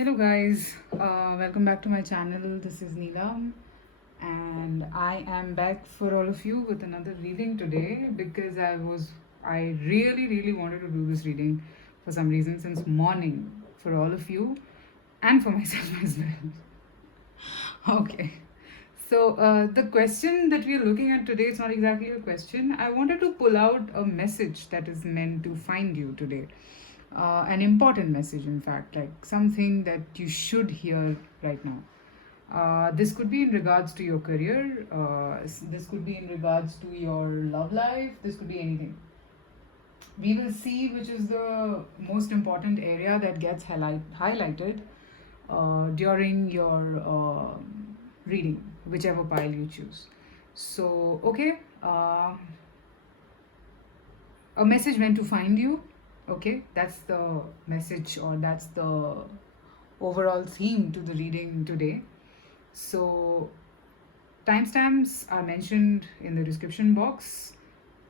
Hello guys, welcome back to my channel. This is Neelam and I am back for all of you with another reading today because I really wanted to do this reading for some reason since morning for all of you and for myself as well. Okay. So the question that we are looking at today, it's not exactly a question. I wanted to pull out a message that is meant to find you today. An important message, in fact, like something that you should hear right now. This could be in regards to your career, this could be in regards to your love life, this could be anything. We will see which is the most important area that gets highlighted during your reading, whichever pile you choose. So, okay, a message meant to find you. Okay, that's the message, or that's the overall theme to the reading today. So, timestamps are mentioned in the description box.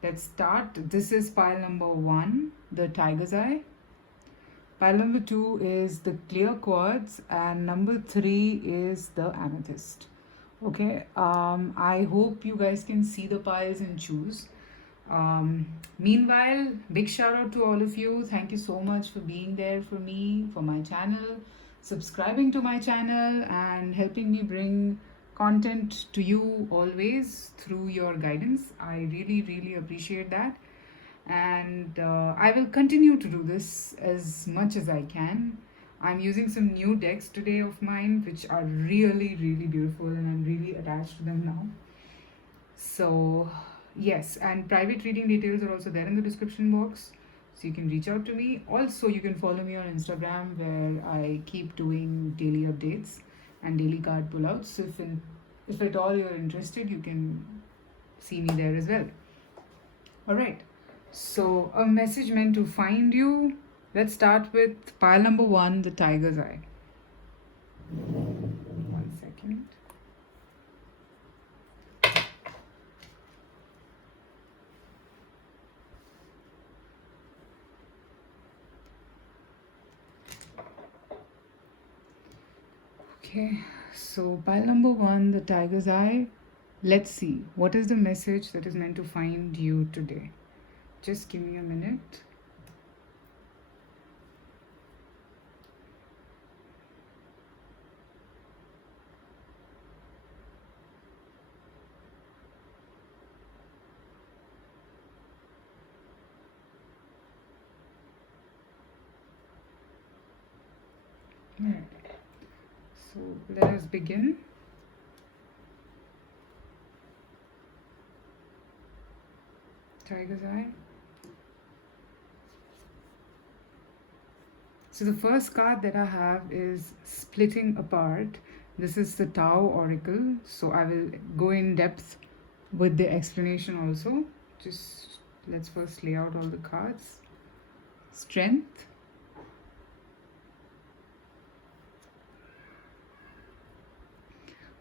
Let's start. This is pile number 1, the tiger's eye. Pile number 2 is the clear quartz, and number 3 is the amethyst. Okay, I hope you guys can see the piles and choose. Meanwhile, big shout out to all of you. Thank you so much for being there for me, for my channel, subscribing to my channel, and helping me bring content to you always through your guidance. I really appreciate that. And I will continue to do this as much as I can. I'm using some new decks today of mine, which are really beautiful, and I'm really attached to them now. So, yes, and private reading details are also there in the description box. So you can reach out to me. Also, you can follow me on Instagram where I keep doing daily updates and daily card pullouts. So if at all you're interested, you can see me there as well. All right. So a message meant to find you. Let's start with pile number 1, the tiger's eye. 1 second. Okay, so pile number 1, the tiger's eye. Let's see what is the message that is meant to find you today. Just give me a minute. Right. So let us begin. Tiger's eye. So the first card that I have is Splitting Apart. This is the Tao Oracle. So I will go in depth with the explanation also. Just let's first lay out all the cards. Strength.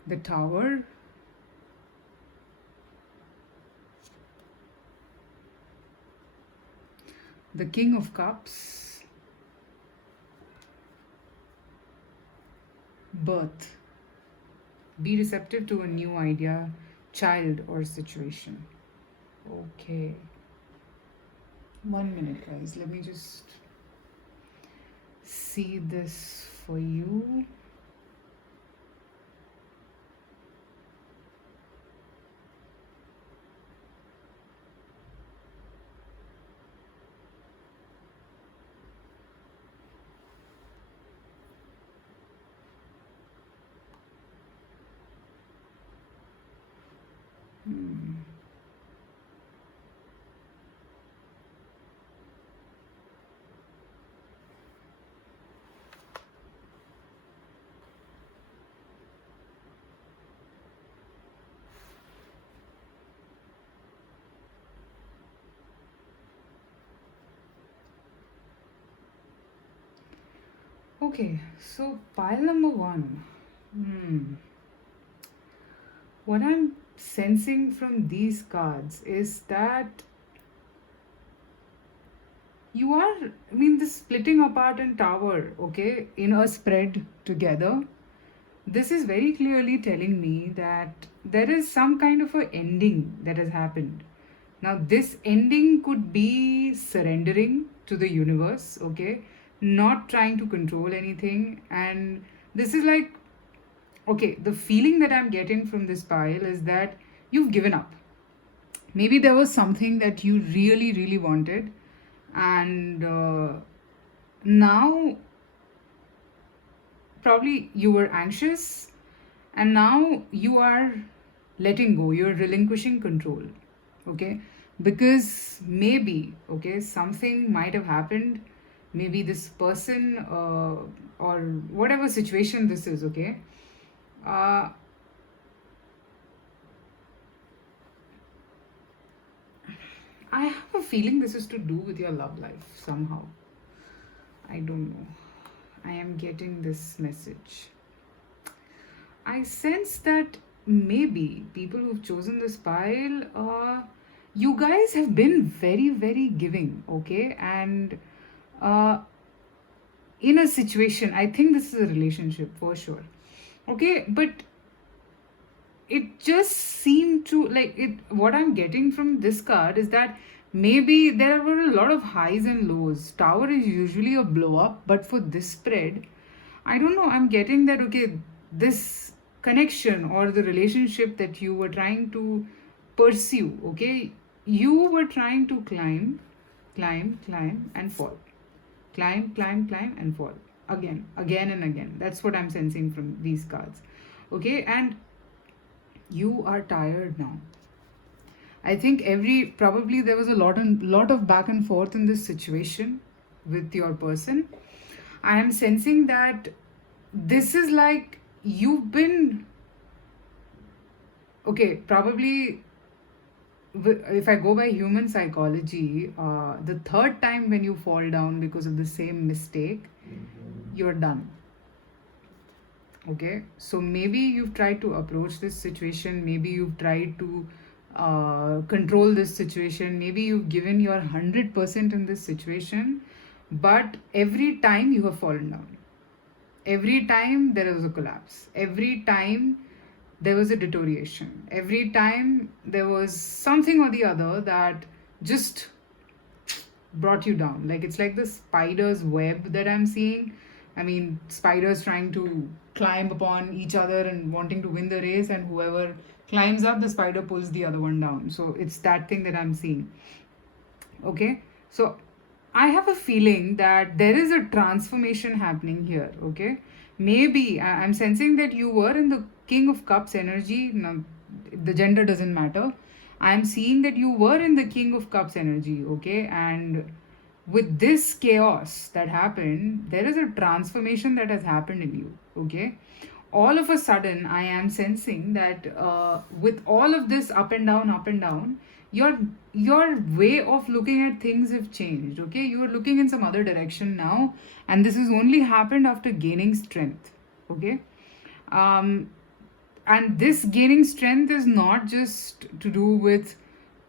The Tower. The King of Cups. Birth. Be receptive to a new idea, child, or situation. Okay. 1 minute, guys. Let me just see this for you. Okay, so pile number 1. What I'm sensing from these cards is that you are, I mean, this splitting apart in tower, okay, in a spread together, this is very clearly telling me that there is some kind of a ending that has happened. Now, this ending could be surrendering to the universe, okay, not trying to control anything. And this is like, okay, the feeling that I'm getting from this pile is that you've given up. Maybe there was something that you really, really wanted, and now probably you were anxious, and now you are letting go, you're relinquishing control, okay, because maybe, okay, something might have happened. Maybe this person, or whatever situation this is, okay, uh, I have a feeling this is to do with your love life somehow. I don't know. I am getting this message. I sense that maybe people who've chosen this pile, you guys have been very, very giving, okay? And uh, in a situation, I think this is a relationship for sure, okay? But it just seemed to like it. What I'm getting from this card is that maybe there were a lot of highs and lows. Tower is usually a blow up, but for this spread, I don't know. I'm getting that, okay, this connection or the relationship that you were trying to pursue, okay, you were trying to climb, climb, and fall. Climb, and fall. Again, and again. That's what I'm sensing from these cards. Okay, and you are tired now. I think probably there was a lot of back and forth in this situation with your person. I am sensing that this is like you've been, okay, probably if I go by human psychology, the third time when you fall down because of the same mistake, you're done. Okay, so maybe you've tried to approach this situation, maybe you've tried to control this situation, maybe you've given your 100% in this situation, but every time you have fallen down, every time there was a collapse, every time there was a deterioration, every time there was something or the other that just brought you down. Like it's like the spider's web that I'm seeing. I mean, spiders trying to climb upon each other and wanting to win the race, and whoever climbs up, the spider pulls the other one down. So it's that thing that I'm seeing. Okay, so I have a feeling that there is a transformation happening here. Okay, maybe I'm sensing that you were in the King of Cups energy. Now, the gender doesn't matter. I'm seeing that you were in the King of Cups energy. Okay, and with this chaos that happened, there is a transformation that has happened in you. Okay, all of a sudden I am sensing that with all of this up and down, your way of looking at things have changed. Okay, you are looking in some other direction now, and this has only happened after gaining strength. Okay, um, and this gaining strength is not just to do with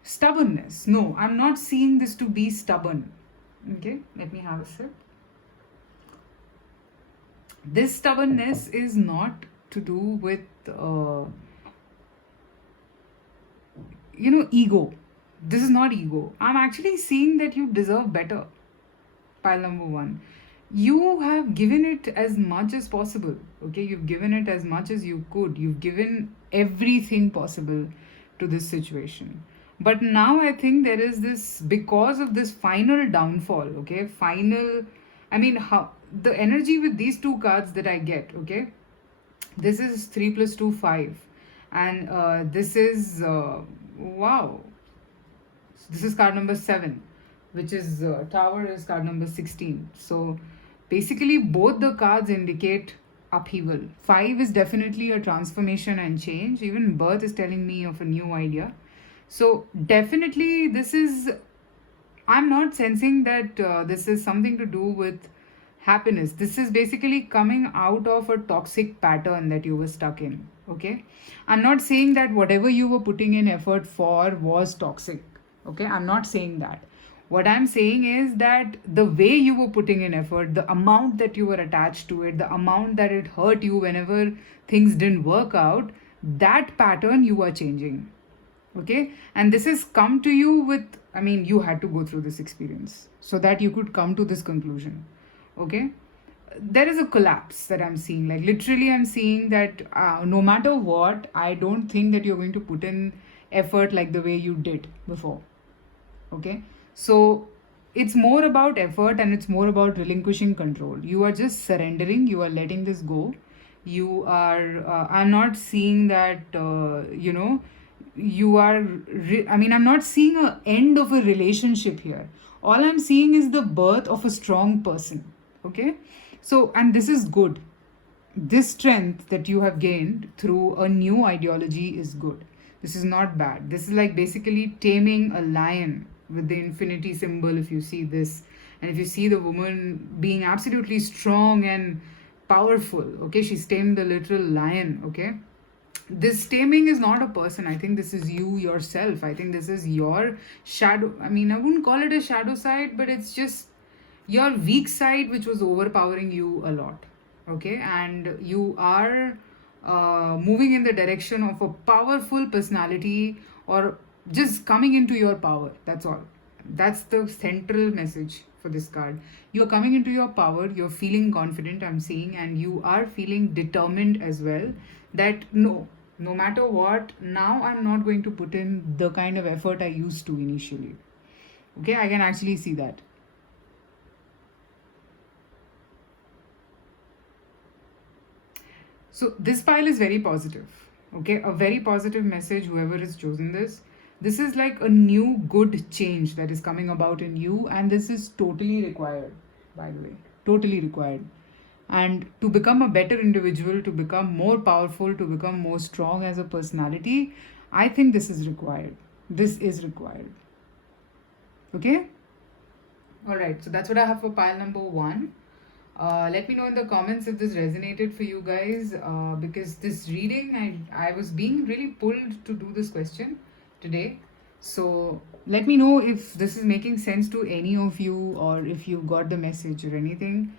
stubbornness. No, I'm not seeing this to be stubborn. Okay, let me have a sip. This stubbornness is not to do with ego. This is not ego. I'm actually seeing that you deserve better. Pile number one, you have given it as much as possible. Okay, you've given it as much as you could. You've given everything possible to this situation, but now I think there is this, because of this final downfall. Okay, final, I mean, how the energy with these two cards that I get. Okay, this is 3 plus 2 5, and this is wow, this is card number 7, which is tower is card number 16. So basically both the cards indicate upheaval. 5 is definitely a transformation and change. Even birth is telling me of a new idea. So definitely this is, I'm not sensing that this is something to do with happiness. This is basically coming out of a toxic pattern that you were stuck in. Okay, I'm not saying that whatever you were putting in effort for was toxic. Okay, I'm not saying that. What I'm saying is that the way you were putting in effort, the amount that you were attached to it, the amount that it hurt you whenever things didn't work out, that pattern you are changing. Okay? And this has come to you with, I mean, you had to go through this experience so that you could come to this conclusion. Okay? There is a collapse that I'm seeing. Like, literally, I'm seeing that no matter what, I don't think that you're going to put in effort like the way you did before. Okay, so it's more about effort and it's more about relinquishing control. You are just surrendering, you are letting this go. You are I'm not seeing that you are I mean, I'm not seeing a end of a relationship here. All I'm seeing is the birth of a strong person. Okay, so, and this is good. This strength that you have gained through a new ideology is good. This is not bad. This is like basically taming a lion with the infinity symbol. If you see this, and if you see the woman being absolutely strong and powerful, okay, she's tamed the literal lion, okay. This taming is not a person. I think this is you yourself. I think this is your shadow. I mean, I wouldn't call it a shadow side, but it's just your weak side which was overpowering you a lot. Okay, and you are moving in the direction of a powerful personality, or just coming into your power. That's all. That's the central message for this card. You're coming into your power, you're feeling confident, I'm seeing, and you are feeling determined as well. That no matter what, now I'm not going to put in the kind of effort I used to initially. Okay, I can actually see that. So this pile is very positive. Okay, a very positive message, whoever has chosen this. This is like a new good change that is coming about in you, and this is totally required, by the way. Totally required. And to become a better individual, to become more powerful, to become more strong as a personality, I think this is required. This is required. Okay? Alright, so that's what I have for pile number one. Let me know in the comments if this resonated for you guys, because this reading, I was being really pulled to do this question today. So let me know if this is making sense to any of you, or if you got the message or anything.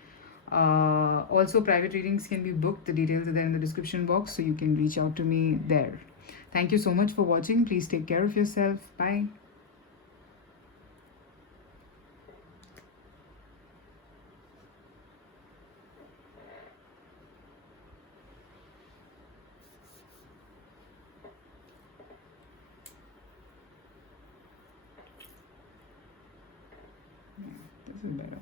Also, private readings can be booked. The details are there in the description box, so you can reach out to me there. Thank you so much for watching. Please take care of yourself. Bye. This is better.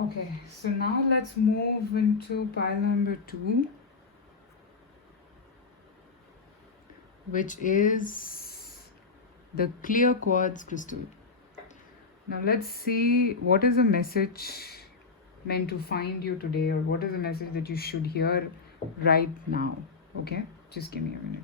Okay, so now let's move into pile number two, which is the clear quartz crystal. Now let's see what is the message meant to find you today, or what is the message that you should hear right now. Okay, just give me a minute.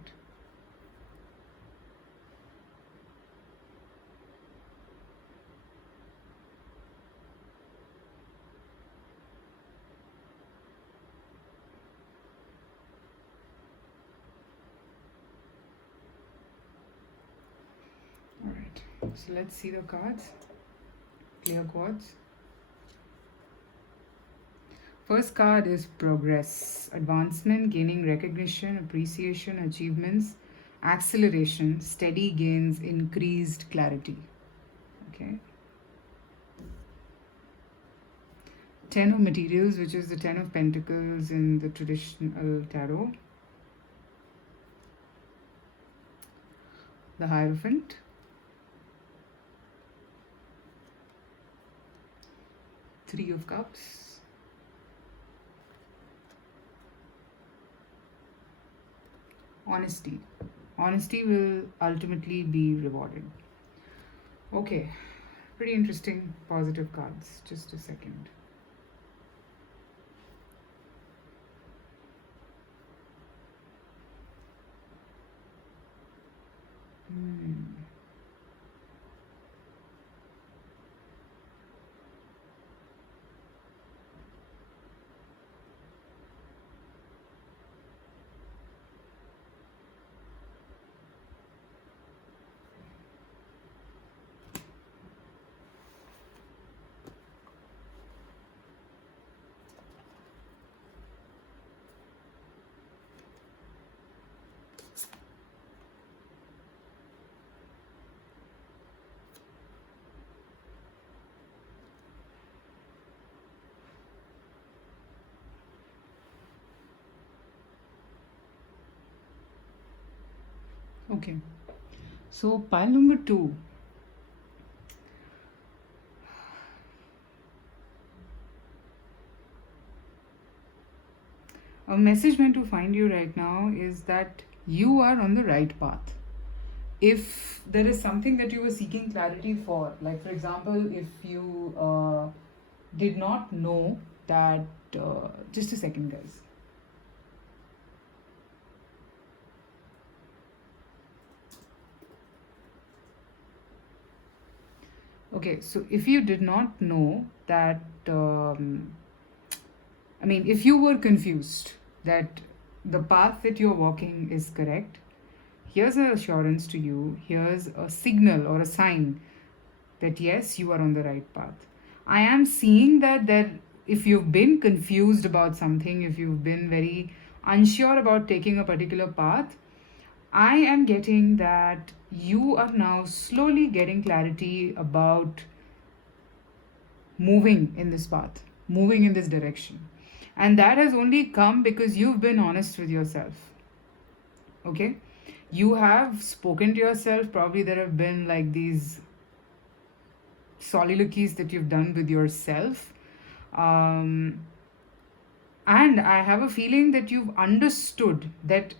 Alright, so let's see the cards. Clear quartz. First card is progress, advancement, gaining recognition, appreciation, achievements, acceleration, steady gains, increased clarity. Okay. 10 of materials, which is the 10 of pentacles in the traditional tarot. The Hierophant. Three of Cups. Honesty. Honesty will ultimately be rewarded. Okay, pretty interesting positive cards. Just a second. Okay. So, pile number two. A message meant to find you right now is that you are on the right path. If there is something that you were seeking clarity for, like for example, if you did not know that, just a second, guys. Okay, so if you did not know that, I mean, if you were confused that the path that you're walking is correct, here's an assurance to you, here's a signal or a sign that yes, you are on the right path. I am seeing that if you've been confused about something, if you've been very unsure about taking a particular path, I am getting that you are now slowly getting clarity about moving in this path, moving in this direction. And that has only come because you've been honest with yourself. Okay? You have spoken to yourself. Probably there have been like these soliloquies that you've done with yourself. Um, and I have a feeling that you've understood that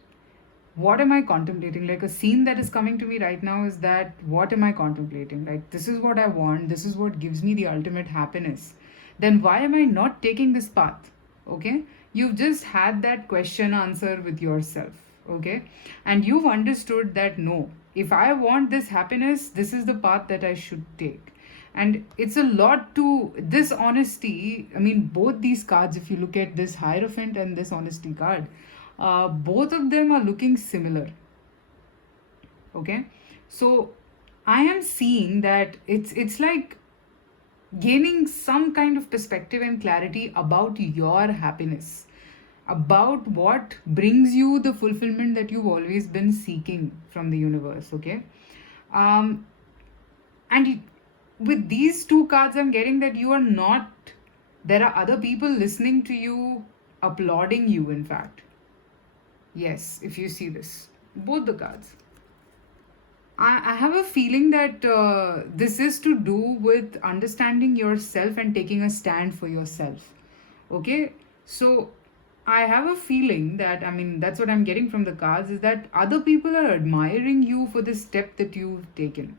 what am I contemplating? Like a scene that is coming to me right now is that what am I contemplating? Like, this is what I want, this is what gives me the ultimate happiness. Then why am I not taking this path? Okay, you've just had that question answer with yourself. Okay, and you've understood that no, if I want this happiness, this is the path that I should take. And it's a lot to this honesty. I mean, both these cards, if you look at this Hierophant and this honesty card, both of them are looking similar. Okay, so I am seeing that it's like gaining some kind of perspective and clarity about your happiness, about what brings you the fulfillment that you've always been seeking from the universe. Okay, um and with these two cards I'm getting that you are not, there are other people listening to you, applauding you, in fact. Yes, if you see this, both the cards. I have a feeling that this is to do with understanding yourself and taking a stand for yourself. Okay, so I have a feeling that, I mean, that's what I'm getting from the cards, is that other people are admiring you for the step that you've taken.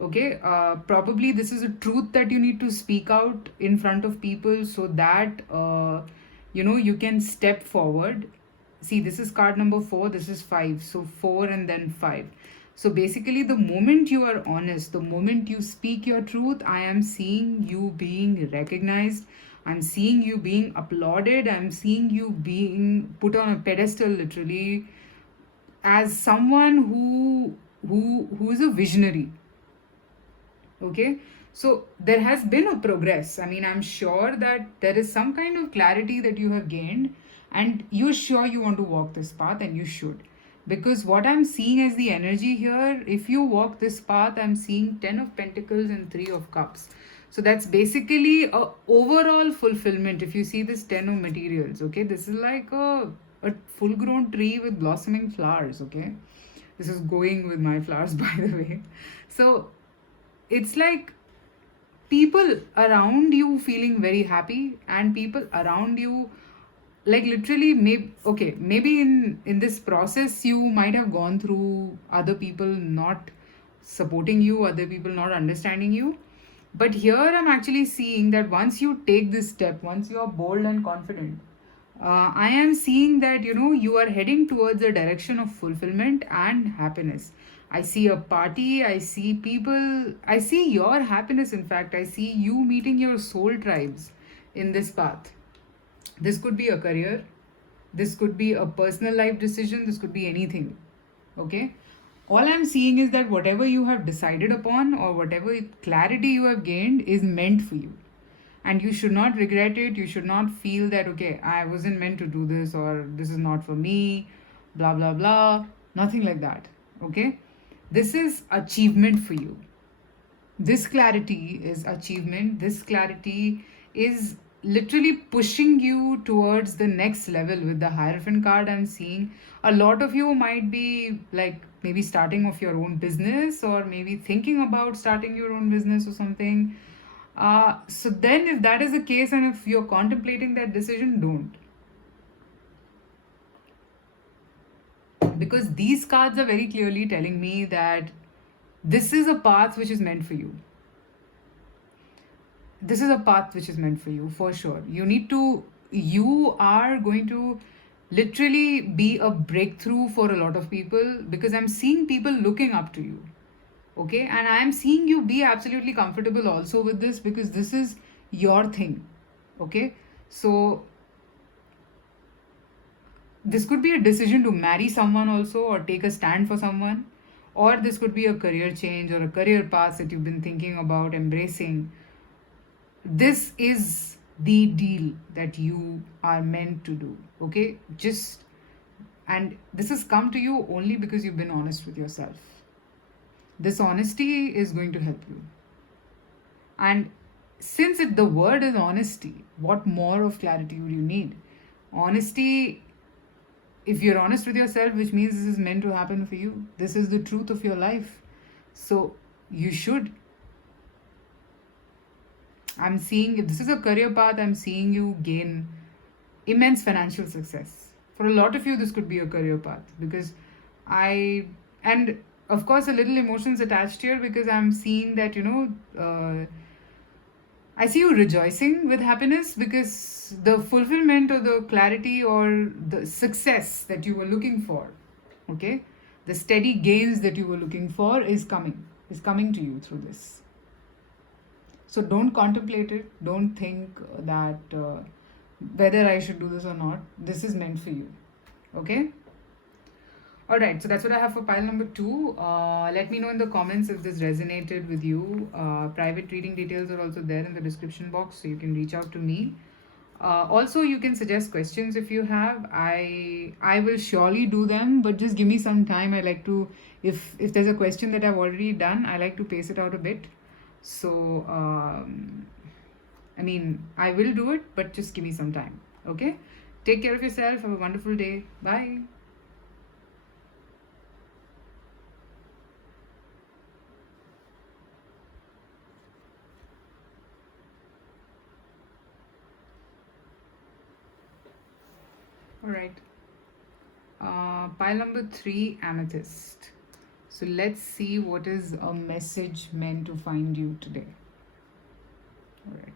Okay, probably this is a truth that you need to speak out in front of people so that you can step forward. See, this is card number 4, this is 5, so 4 and then 5. So basically, the moment you are honest, the moment you speak your truth, I am seeing you being recognized, I'm seeing you being applauded, I'm seeing you being put on a pedestal, literally, as someone who is a visionary. Okay, so there has been a progress. I mean, I'm sure that there is some kind of clarity that you have gained, and you're sure you want to walk this path, and you should. Because what I'm seeing as the energy here, if you walk this path, I'm seeing 10 of Pentacles and 3 of Cups. So that's basically a overall fulfillment. If you see this 10 of materials, okay, this is like a full grown tree with blossoming flowers. Okay, this is going with my flowers, by the way. So it's like people around you feeling very happy, and people around you, like literally, maybe in this process you might have gone through other people not supporting you, other people not understanding you. But here I'm actually seeing that once you take this step, once you are bold and confident, I am seeing that you are heading towards a direction of fulfillment and happiness. I see a party, I see people, I see your happiness. In fact, I see you meeting your soul tribes in this path. This could be a career, this could be a personal life decision, this could be anything. Okay, all I'm seeing is that whatever you have decided upon or whatever clarity you have gained is meant for you, and you should not regret it. You should not feel that okay, I wasn't meant to do this, or this is not for me, blah blah blah. Nothing like that. Okay, this is achievement for you. This clarity is achievement. This clarity is literally pushing you towards the next level. With the Hierophant card, I'm seeing a lot of you might be like maybe starting off your own business, or maybe thinking about starting your own business or something. So then, if that is the case, and if you're contemplating that decision, don't. Because these cards are very clearly telling me that this is a path which is meant for you. This is a path which is meant for you for sure. You are going to literally be a breakthrough for a lot of people, because I'm seeing people looking up to you. Okay, and I'm seeing you be absolutely comfortable also with this, because this is your thing. Okay, so this could be a decision to marry someone also, or take a stand for someone, or this could be a career change or a career path that you've been thinking about embracing. This is the deal that you are meant to do. Okay, just, and this has come to you only because you've been honest with yourself. This honesty is going to help you. And since the word is honesty, what more of clarity would you need? Honesty, if you're honest with yourself, which means this is meant to happen for you. This is the truth of your life. So you should. I'm seeing, if this is a career path, I'm seeing you gain immense financial success. For a lot of you, this could be a career path, because and of course, a little emotions attached here, because I'm seeing that, I see you rejoicing with happiness, because the fulfillment or the clarity or the success that you were looking for, okay, the steady gains that you were looking for is coming to you through this. So don't contemplate it. Don't think that whether I should do this or not. This is meant for you. Okay? Alright, so that's what I have for pile number 2. Let me know in the comments if this resonated with you. Private reading details are also there in the description box, so you can reach out to me. Also, you can suggest questions if you have. I will surely do them, but just give me some time. I like to, if there's a question that I've already done, I like to pace it out a bit. So I mean, I will do it, but just give me some time. Okay? Take care of yourself. Have a wonderful day. Bye. All right. Pile number 3, amethyst. So let's see what is a message meant to find you today. All right.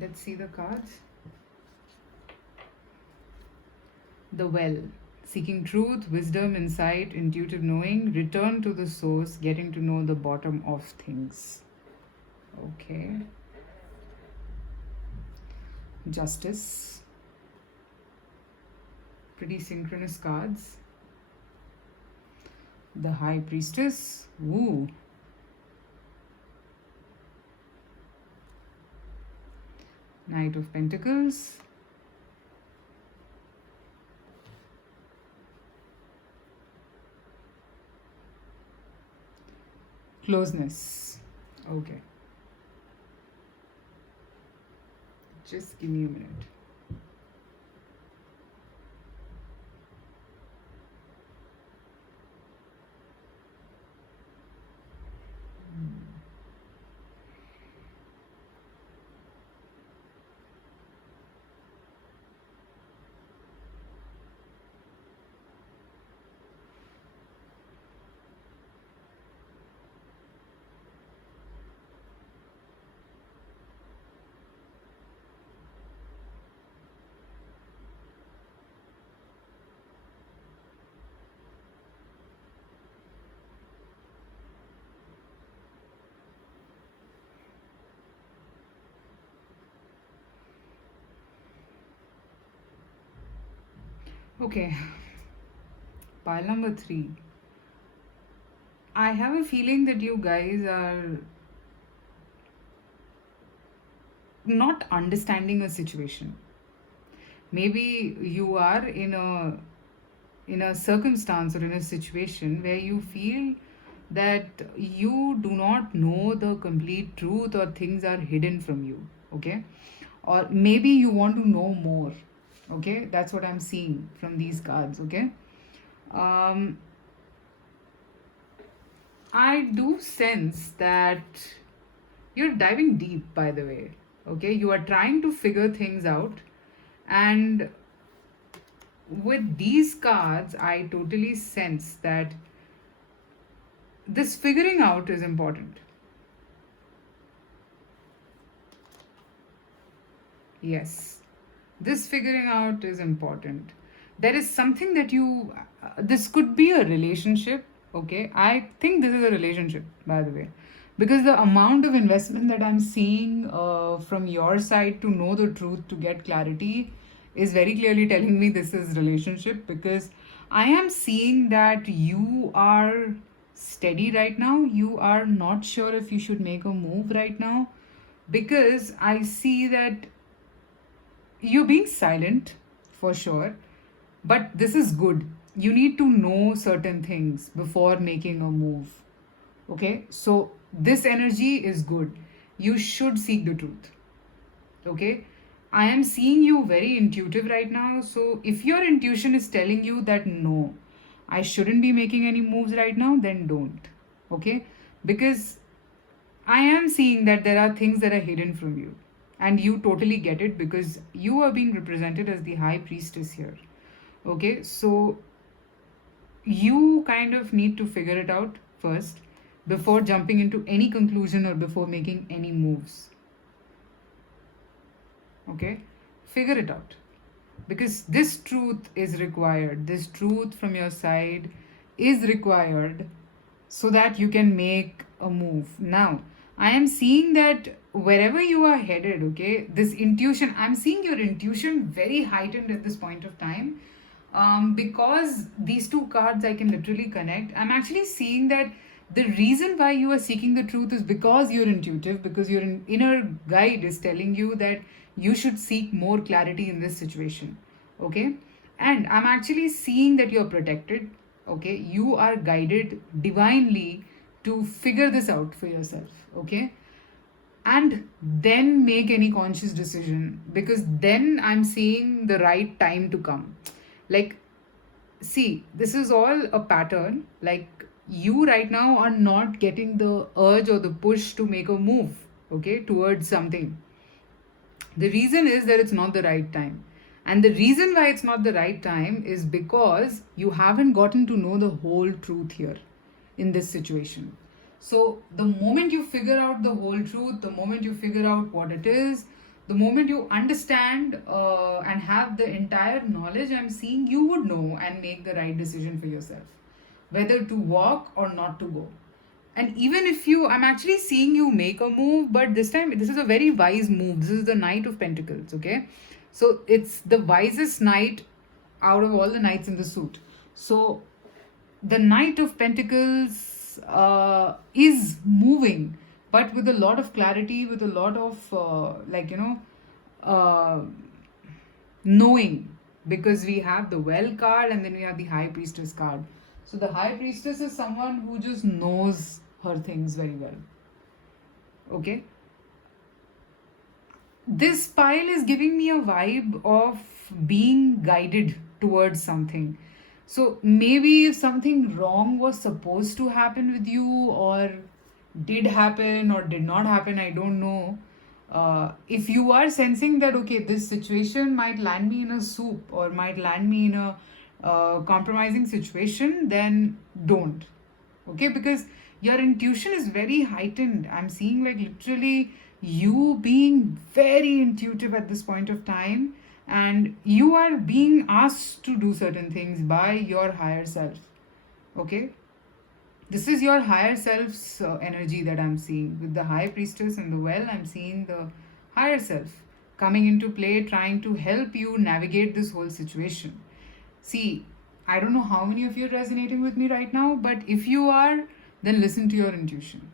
Let's see the cards. The well. Seeking truth, wisdom, insight, intuitive knowing, return to the source, getting to know the bottom of things. Okay. Justice. Pretty synchronous cards. The High Priestess. Ooh. Knight of Pentacles. Closeness. Okay. Just give me a minute. Okay, pile number 3. I have a feeling that you guys are not understanding a situation. Maybe you are in a circumstance or in a situation where you feel that you do not know the complete truth or things are hidden from you. Okay, or maybe you want to know more. Okay, that's what I'm seeing from these cards. Okay, um I do sense that you're diving deep, by the way. Okay, you are trying to figure things out, and with these cards I totally sense that this figuring out is important. Yes, this figuring out is important. There is something that this could be a relationship. Okay, I think this is a relationship, by the way, because the amount of investment that I'm seeing from your side to know the truth, to get clarity, is very clearly telling me this is relationship, because I am seeing that you are steady right now. You are not sure if you should make a move right now, because I see that you're being silent for sure, but this is good. You need to know certain things before making a move. Okay, so this energy is good. You should seek the truth. Okay, I am seeing you very intuitive right now. So if your intuition is telling you that no, I shouldn't be making any moves right now, then don't. Okay, because I am seeing that there are things that are hidden from you. And you totally get it, because you are being represented as the high priestess here. Okay, so you kind of need to figure it out first before jumping into any conclusion or before making any moves. Okay, figure it out, because this truth is required. This truth from your side is required so that you can make a move. Now, I am seeing that wherever you are headed, okay, this intuition, I'm seeing your intuition very heightened at this point of time. Because these two cards I can literally connect. I'm actually seeing that the reason why you are seeking the truth is because you're intuitive, because your inner guide is telling you that you should seek more clarity in this situation. Okay, and I'm actually seeing that you're protected. Okay, you are guided divinely to figure this out for yourself. Okay, and then make any conscious decision, because then I'm seeing the right time to come. Like, see, this is all a pattern. Like, you right now are not getting the urge or the push to make a move, okay, towards something. The reason is that it's not the right time. And the reason why it's not the right time is because you haven't gotten to know the whole truth here in this situation. So, the moment you figure out the whole truth, the moment you figure out what it is, the moment you understand and have the entire knowledge, I'm seeing you would know and make the right decision for yourself, whether to walk or not to go. And even if you, I'm actually seeing you make a move, but this time this is a very wise move. This is the Knight of Pentacles, okay? So it's the wisest knight out of all the knights in the suit. So the Knight of Pentacles is moving, but with a lot of clarity, with a lot of uh, knowing, because we have the Well card and then we have the High Priestess card. So the High Priestess is someone who just knows her things very well. Okay. This pile is giving me a vibe of being guided towards something. So maybe if something wrong was supposed to happen with you, or did happen or did not happen, I don't know. If you are sensing that, okay, this situation might land me in a soup or might land me in a compromising situation, then don't. Okay, because your intuition is very heightened. I'm seeing, like, literally you being very intuitive at this point of time, and you are being asked to do certain things by your higher self. Okay, this is your higher self's energy that I'm seeing with the High Priestess and the Well. I'm seeing the higher self coming into play, trying to help you navigate this whole situation. See, I don't know how many of you are resonating with me right now, but if you are, then listen to your intuition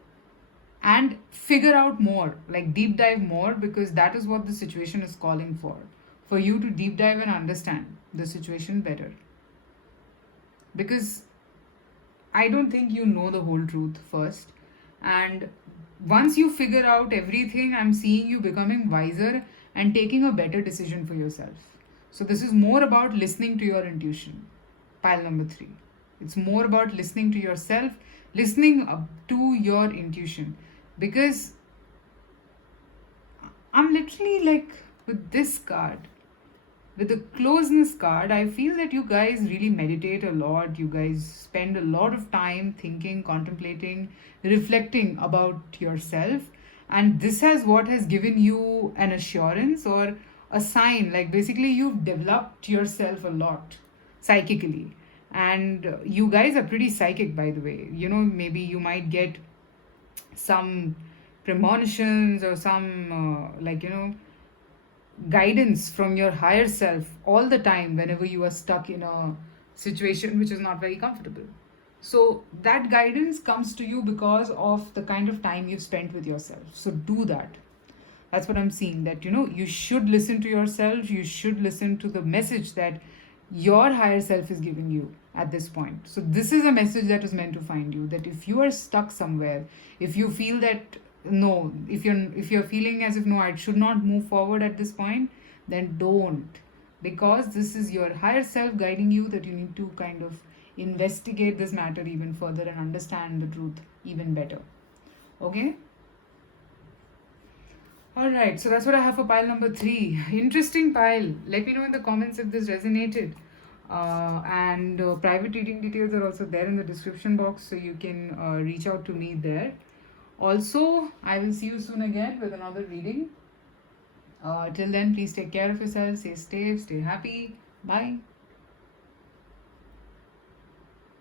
and figure out more, like deep dive more, because that is what the situation is calling for you to deep dive and understand the situation better. Because I don't think you know the whole truth first. And once you figure out everything, I'm seeing you becoming wiser and taking a better decision for yourself. So, this is more about listening to your intuition. Pile number three. It's more about listening to yourself, listening up to your intuition. Because I'm literally like with this card, with the closeness card, I feel that you guys really meditate a lot. You guys spend a lot of time thinking, contemplating, reflecting about yourself. And this has what has given you an assurance or a sign. Like basically, you've developed yourself a lot psychically. And you guys are pretty psychic, by the way. You know, maybe you might get some premonitions or some, guidance from your higher self all the time whenever you are stuck in a situation which is not very comfortable. So that guidance comes to you because of the kind of time you've spent with yourself. So do that. That's what I'm seeing, that you should listen to yourself. You should listen to the message that your higher self is giving you at this point. So this is a message that is meant to find you, that if you are stuck somewhere, if you feel that no, if you're feeling as if no, I should not move forward at this point, then don't, because this is your higher self guiding you, that you need to kind of investigate this matter even further and understand the truth even better. Okay. All right, so that's what I have for pile number three. Interesting pile. Let me know in the comments if this resonated. And private reading details are also there in the description box, so you can reach out to me there. Also, I will see you soon again with another reading. Till then, please take care of yourself, stay safe, stay happy. Bye.